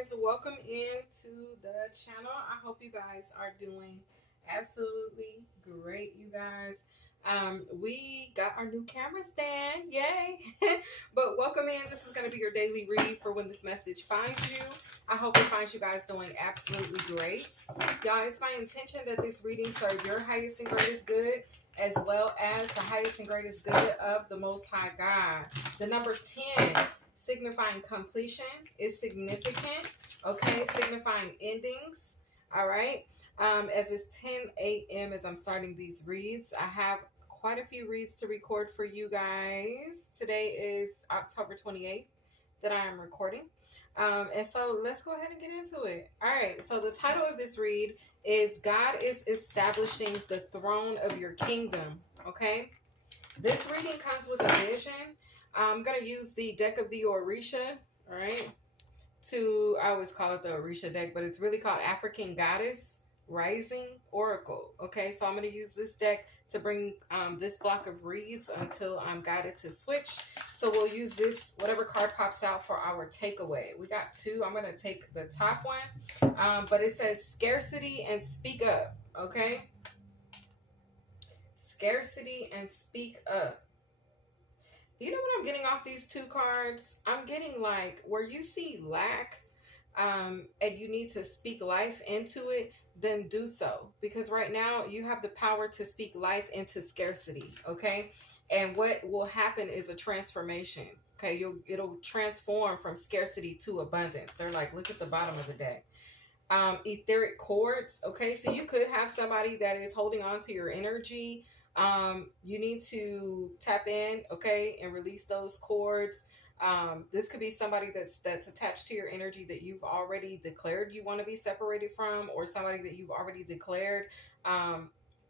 guys, welcome into the channel. I hope you guys are doing absolutely great, you guys. We got our new camera stand, yay. But welcome in. This is going to be your daily read for when this message finds you. I hope it finds you guys doing absolutely great. Y'all, it's my intention that this reading serve your highest and greatest good, as well as the highest and greatest good of the Most High God. The number 10 signifying completion is significant, okay, signifying endings. All right. As it's 10 a.m. as I'm starting these reads, I have quite a few reads to record for you guys. Today is October 28th that I am recording. And so let's go ahead and get into it. All right. So the title of this read is God is establishing the throne of your kingdom. Okay. This reading comes with a vision. I'm going to use the deck of the Orisha, all right, I always call it the Orisha deck, but it's really called African Goddess Rising Oracle, okay? So I'm going to use this deck to bring this block of reads until I'm guided to switch. So we'll use this, whatever card pops out, for our takeaway. We got two. I'm going to take the top one, but it says scarcity and speak up, okay? Scarcity and speak up. You know what I'm getting off these two cards? I'm getting like where you see lack and you need to speak life into it, then do so. Because right now you have the power to speak life into scarcity, okay? And what will happen is a transformation, okay? It'll transform from scarcity to abundance. They're like, look at the bottom of the deck. Etheric cords, okay? So you could have somebody that is holding on to your energy. You need to tap in, okay, and release those cords. This could be somebody that's attached to your energy that you've already declared you want to be separated from, or somebody that you've already declared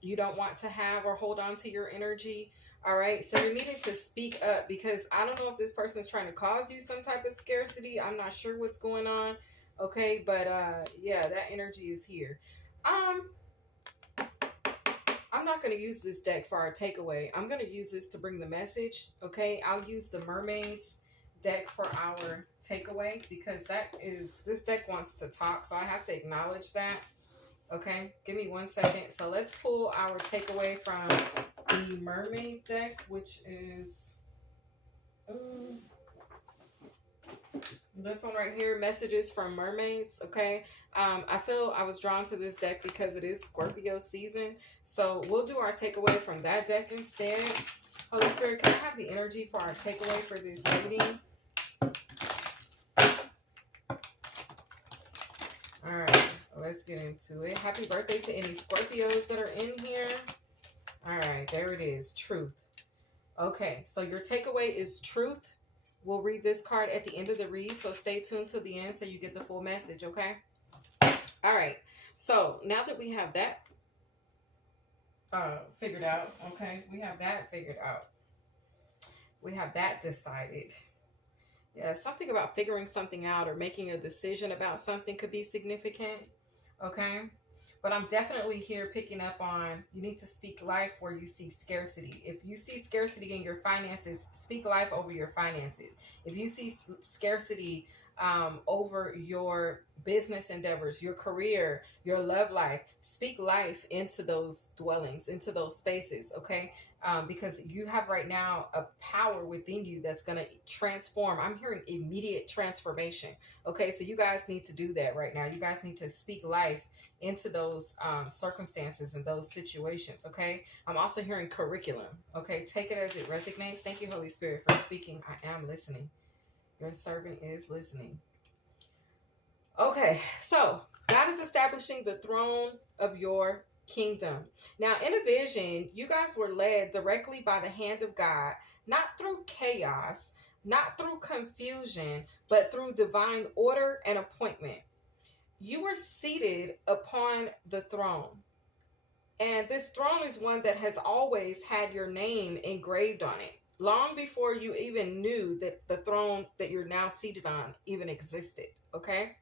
you don't want to have or hold on to your energy. All right, so you're needing to speak up, because I don't know if this person is trying to cause you some type of scarcity. I'm not sure what's going on, okay, but yeah, that energy is here. I'm not going to use this deck for our takeaway. I'm going to use this to bring the message, okay? I'll use the Mermaids deck for our takeaway, because this deck wants to talk, so I have to acknowledge that, okay? Give me 1 second. So let's pull our takeaway from the Mermaid deck, which is this one right here, Messages from Mermaids, okay? I feel I was drawn to this deck because it is Scorpio season. So we'll do our takeaway from that deck instead. Holy Spirit, can I have the energy for our takeaway for this reading? All right, let's get into it. Happy birthday to any Scorpios that are in here. All right, there it is, truth. Okay, so your takeaway is truth. We'll read this card at the end of the read, so stay tuned to the end so you get the full message, okay? All right, so now that we have that figured out, okay? We have that figured out. We have that decided. Yeah, something about figuring something out or making a decision about something could be significant, okay? But I'm definitely here picking up on, you need to speak life where you see scarcity. If you see scarcity in your finances, speak life over your finances. If you see scarcity over your business endeavors, your career, your love life, speak life into those dwellings, into those spaces, okay? Because you have right now a power within you that's going to transform. I'm hearing immediate transformation, okay? So you guys need to do that right now. You guys need to speak life into those circumstances and those situations, okay? I'm also hearing curriculum, okay? Take it as it resonates. Thank you, Holy Spirit, for speaking. I am listening. Your servant is listening. Okay, so God is establishing the throne of your kingdom. Now, in a vision, you guys were led directly by the hand of God, not through chaos, not through confusion, but through divine order and appointment. You were seated upon the throne. And this throne is one that has always had your name engraved on it, long before you even knew that the throne that you're now seated on even existed, okay?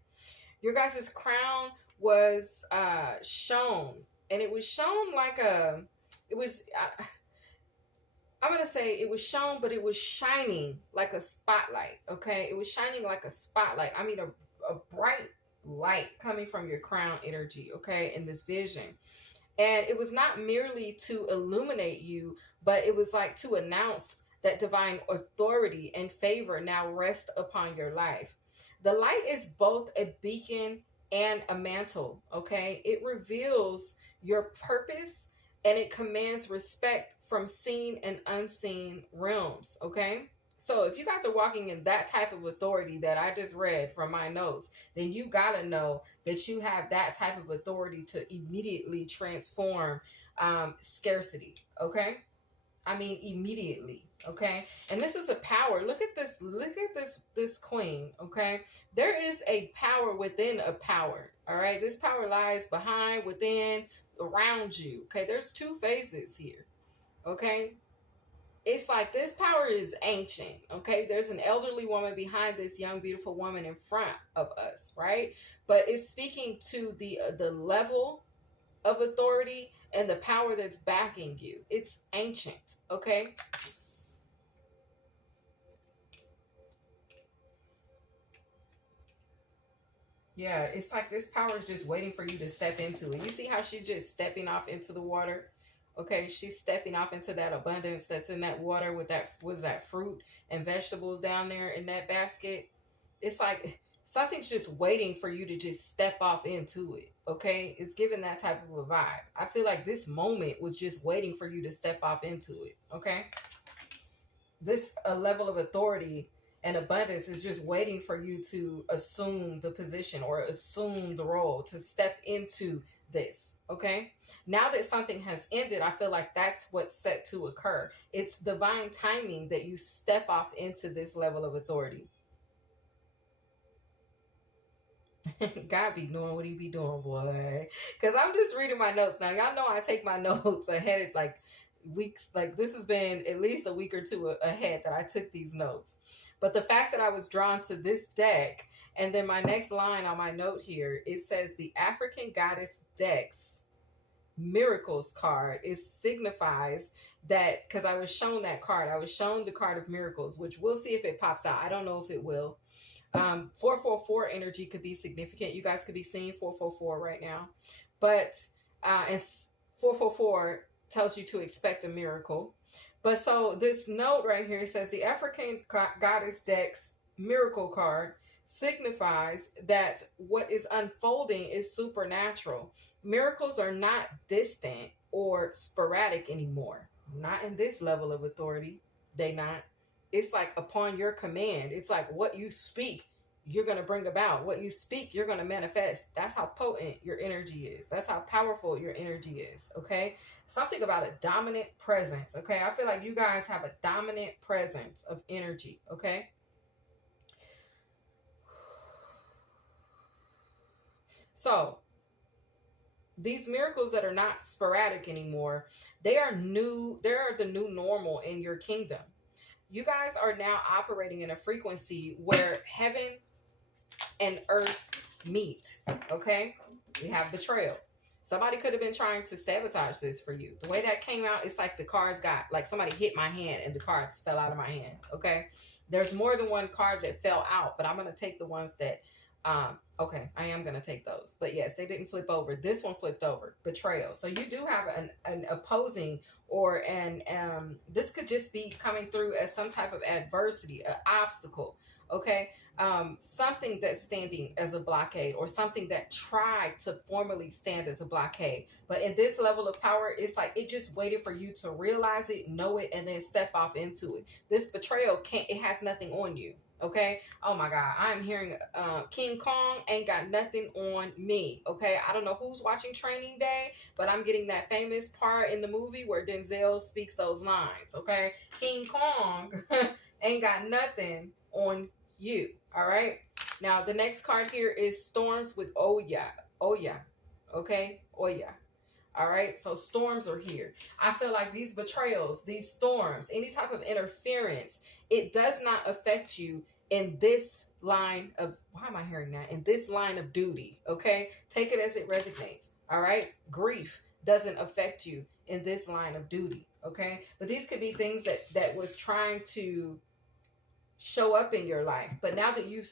Your guys' crown was shown, and it was shown like I'm going to say it was shown, but it was shining like a spotlight, okay? It was shining like a spotlight. I mean, a a bright light coming from your crown energy, okay, in this vision. And it was not merely to illuminate you, but it was like to announce that divine authority and favor now rest upon your life. The light is both a beacon and a mantle, okay? It reveals your purpose and it commands respect from seen and unseen realms, okay? So if you guys are walking in that type of authority that I just read from my notes, then you got to know that you have that type of authority to immediately transform scarcity, okay? I mean, immediately, okay? And this is a power. Look at this queen, okay? There is a power within a power, all right? This power lies behind, within, around you, okay? There's two phases here, okay? It's like this power is ancient, okay? There's an elderly woman behind this young, beautiful woman in front of us, right? But it's speaking to the level of authority and the power that's backing you. It's ancient, okay? Yeah, it's like this power is just waiting for you to step into it. You see how she's just stepping off into the water? Okay, she's stepping off into that abundance that's in that water with that, was that fruit and vegetables down there in that basket. It's like something's just waiting for you to just step off into it, okay? It's giving that type of a vibe. I feel like this moment was just waiting for you to step off into it, okay? This level of authority and abundance is just waiting for you to assume the position or assume the role, to step into this, okay? Now that something has ended, I feel like that's what's set to occur. It's divine timing that you step off into this level of authority. God be doing what he be doing, boy. Because I'm just reading my notes now. Y'all know I take my notes ahead of like weeks. Like this has been at least a week or two ahead that I took these notes. But the fact that I was drawn to this deck, and then my next line on my note here, it says the African Goddess Dex Miracles card. It signifies that, because I was shown that card. I was shown the card of miracles, which we'll see if it pops out. I don't know if it will. 444 energy could be significant. You guys could be seeing 444 right now. But and 444 tells you to expect a miracle. But so this note right here says the African Goddess Dex Miracle card signifies that what is unfolding is supernatural. Miracles are not distant or sporadic anymore. Not in this level of authority. They not. It's like upon your command. It's like what you speak, you're going to bring about. What you speak, you're going to manifest. That's how potent your energy is. That's how powerful your energy is, okay? Something about a dominant presence, okay? I feel like you guys have a dominant presence of energy, okay? So, these miracles that are not sporadic anymore, they are new. They are the new normal in your kingdom. You guys are now operating in a frequency where heaven and earth meet, okay? We have betrayal. Somebody could have been trying to sabotage this for you. The way that came out, it's like the cards got, like somebody hit my hand and the cards fell out of my hand, okay? There's more than one card that fell out, but I'm going to take the ones that, okay, I am going to take those. But yes, they didn't flip over. This one flipped over, betrayal. So you do have an opposing, or this could just be coming through as some type of adversity, an obstacle, okay? Something that's standing as a blockade, or something that tried to formally stand as a blockade. But in this level of power, it's like it just waited for you to realize it, know it, and then step off into it. This betrayal it has nothing on you. Okay. Oh my God. I'm hearing King Kong ain't got nothing on me. Okay. I don't know who's watching Training Day, but I'm getting that famous part in the movie where Denzel speaks those lines. Okay. King Kong ain't got nothing on you. All right. Now the next card here is Storms with Oya. Oya. Okay. Oya. All right. So storms are here. I feel like these betrayals, these storms, any type of interference, it does not affect you in this line of, why am I hearing that? In this line of duty. Okay. Take it as it resonates. All right. Grief doesn't affect you in this line of duty. Okay. But these could be things that was trying to show up in your life. But now that you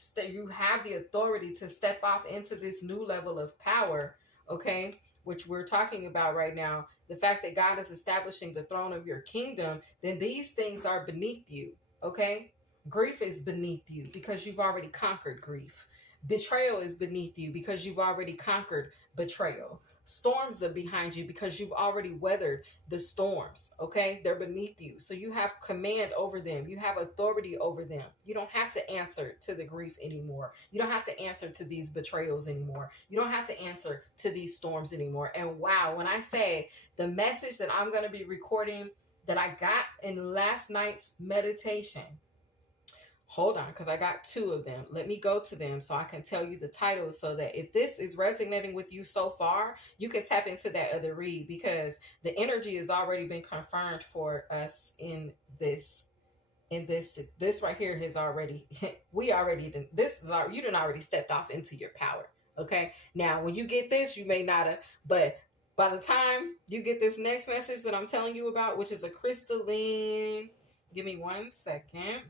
have the authority to step off into this new level of power, okay, which we're talking about right now, the fact that God is establishing the throne of your kingdom, then these things are beneath you, okay? Grief is beneath you because you've already conquered grief. Betrayal is beneath you because you've already conquered betrayal. Storms are behind you because you've already weathered the storms, okay? They're beneath you. So you have command over them. You have authority over them. You don't have to answer to the grief anymore. You don't have to answer to these betrayals anymore. You don't have to answer to these storms anymore. And wow, when I say the message that I'm going to be recording that I got in last night's meditation, hold on, because I got two of them. Let me go to them so I can tell you the titles, so that if this is resonating with you so far, you can tap into that other read, because the energy has already been confirmed for us in this. This right here has already, you done already stepped off into your power. Okay. Now, when you get this, you may not have, but by the time you get this next message that I'm telling you about, which is a crystalline, give me 1 second.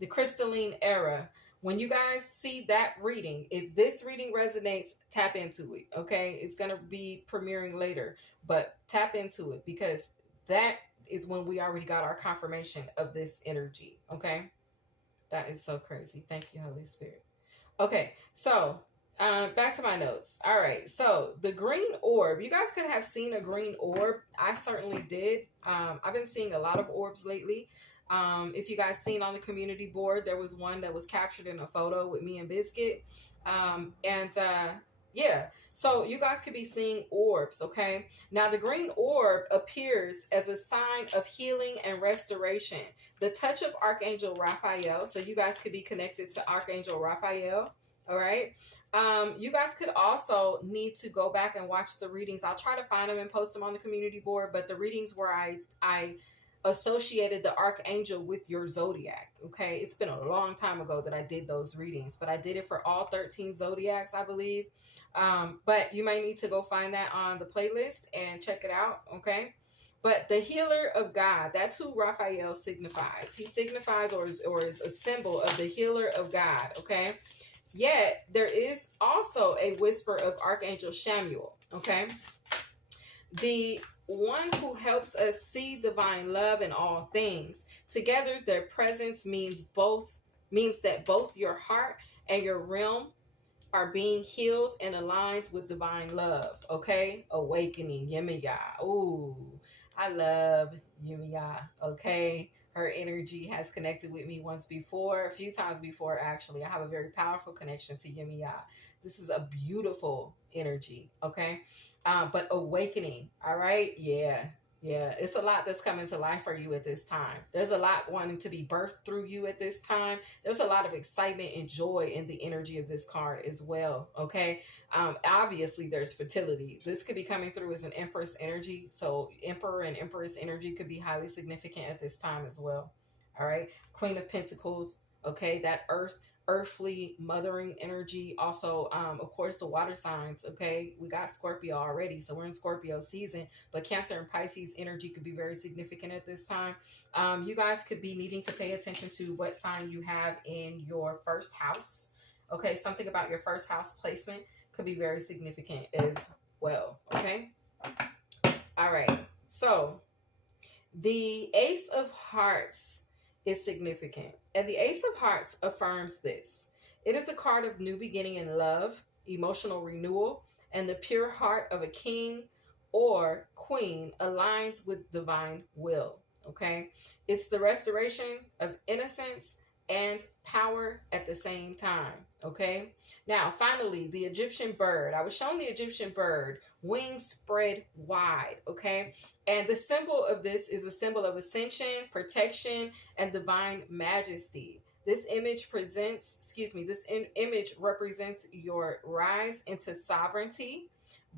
The crystalline era. When you guys see that reading, if this reading resonates, tap into it. Okay. It's going to be premiering later, but tap into it, because that is when we already got our confirmation of this energy. Okay. That is so crazy. Thank you, Holy Spirit. Okay. So, back to my notes. All right. So the green orb, you guys could have seen a green orb. I certainly did. I've been seeing a lot of orbs lately. If you guys seen on the community board, there was one that was captured in a photo with me and Biscuit. Yeah, so you guys could be seeing orbs, okay? Now, the green orb appears as a sign of healing and restoration. The touch of Archangel Raphael, so you guys could be connected to Archangel Raphael, all right? You guys could also need to go back and watch the readings. I'll try to find them and post them on the community board, but the readings where I associated the archangel with your zodiac. Okay, it's been a long time ago that I did those readings, but I did it for all 13 zodiacs, I believe. But you may need to go find that on the playlist and check it out. Okay, but the healer of God, that's who Raphael signifies. He signifies or is a symbol of the healer of God. Okay, yet there is also a whisper of Archangel Samuel. Okay, the one who helps us see divine love in all things. Together, their presence means that both your heart and your realm are being healed and aligned with divine love. Okay? Awakening. Yemiya. Ooh, I love Yemiya. Okay? Her energy has connected with me once before, a few times before, actually. I have a very powerful connection to Yemiya. This is a beautiful energy. Okay? But awakening, all right? Yeah. It's a lot that's coming to life for you at this time. There's a lot wanting to be birthed through you at this time. There's a lot of excitement and joy in the energy of this card as well, okay? Obviously, there's fertility. This could be coming through as an Empress energy. So Emperor and Empress energy could be highly significant at this time as well, all right? Queen of Pentacles, okay? That earthly mothering energy. Also, of course, the water signs. Okay, we got Scorpio already, so we're in Scorpio season, but Cancer and Pisces energy could be very significant at this time. You guys could be needing to pay attention to what sign you have in your first house. Okay, something about your first house placement could be very significant as well. Okay, all right, so the Ace of Hearts is significant. And the Ace of Hearts affirms this. It is a card of new beginning in love, emotional renewal, and the pure heart of a king or queen aligns with divine will. Okay? It's the restoration of innocence and power at the same time. Okay? Now, finally, the Egyptian bird. I was shown the Egyptian bird, wings spread wide. Okay? And the symbol of this is a symbol of ascension, protection, and divine majesty. This image image represents your rise into sovereignty,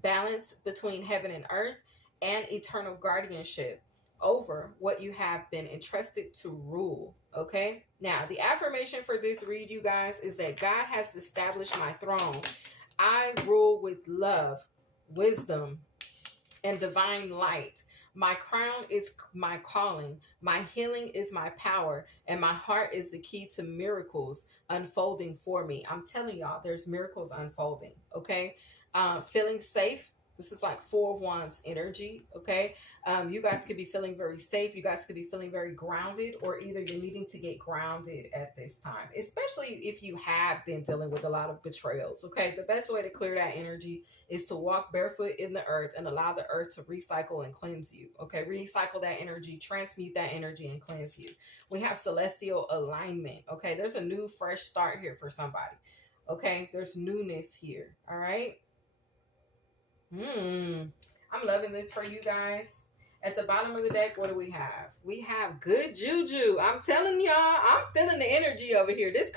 balance between heaven and earth, and eternal guardianship over what you have been entrusted to rule. Okay? Now, the affirmation for this read, you guys, is that God has established my throne. I rule with love, wisdom, and divine light. My crown is my calling. My healing is my power. And my heart is the key to miracles unfolding for me. I'm telling y'all, there's miracles unfolding. Okay. Feeling safe. This is like Four of Wands energy. Okay. You guys could be feeling very safe. You guys could be feeling very grounded, or either you're needing to get grounded at this time, especially if you have been dealing with a lot of betrayals. Okay. The best way to clear that energy is to walk barefoot in the earth and allow the earth to recycle and cleanse you. Okay. Recycle that energy, transmute that energy, and cleanse you. We have celestial alignment. Okay. There's a new, fresh start here for somebody. Okay. There's newness here. All right. I'm loving this for you guys. At the bottom of the deck, what do we have? We have good juju. I'm telling y'all, I'm feeling the energy over here. This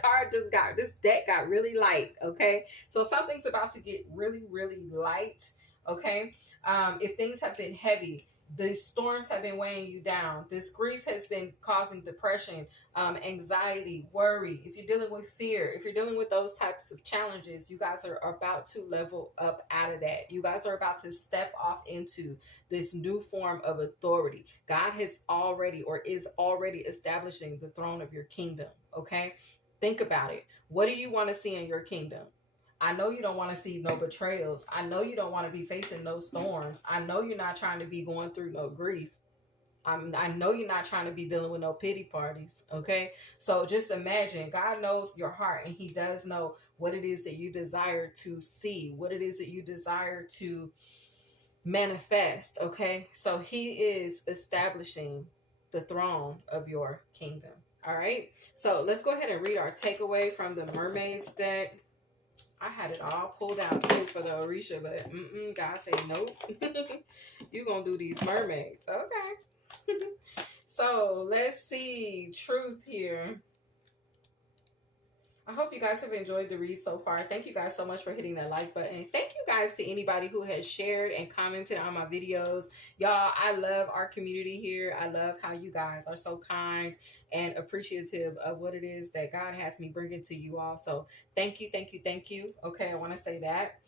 deck got really light, okay? So something's about to get really, really light, okay? If things have been heavy, the storms have been weighing you down. This grief has been causing depression, anxiety, worry. If you're dealing with fear, if you're dealing with those types of challenges, you guys are about to level up out of that. You guys are about to step off into this new form of authority. God has already, or is already, establishing the throne of your kingdom, okay? Think about it. What do you want to see in your kingdom? I know you don't want to see no betrayals. I know you don't want to be facing no storms. I know you're not trying to be going through no grief. I know you're not trying to be dealing with no pity parties, okay? So just imagine, God knows your heart, and he does know what it is that you desire to see, what it is that you desire to manifest, okay? So he is establishing the throne of your kingdom, all right? So let's go ahead and read our takeaway from the Mermaids deck. I had it all pulled out too for the Orisha, but God said nope. You're gonna do these mermaids, okay? So let's see, truth here. I hope you guys have enjoyed the read so far. Thank you guys so much for hitting that like button. Thank you guys to anybody who has shared and commented on my videos. Y'all, I love our community here. I love how you guys are so kind and appreciative of what it is that God has me bringing to you all. So thank you, thank you, thank you. Okay, I want to say that.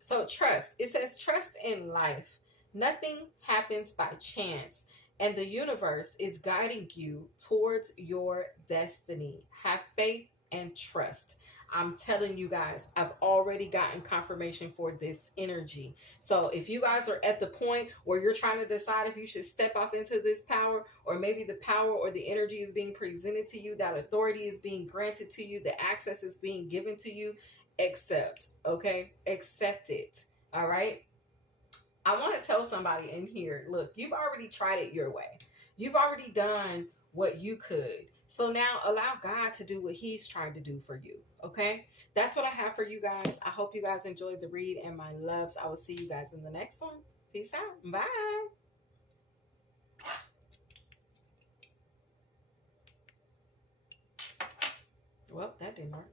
So trust. It says trust in life. Nothing happens by chance, and the universe is guiding you towards your destiny. Have faith and trust. I'm telling you guys, I've already gotten confirmation for this energy. So if you guys are at the point where you're trying to decide if you should step off into this power, or maybe the power or the energy is being presented to you, that authority is being granted to you, the access is being given to you, accept, okay? Accept it, all right? I want to tell somebody in here, look, you've already tried it your way. You've already done what you could. So now allow God to do what he's trying to do for you, okay? That's what I have for you guys. I hope you guys enjoyed the read, and my loves, I will see you guys in the next one. Peace out. Bye. Well, that didn't work.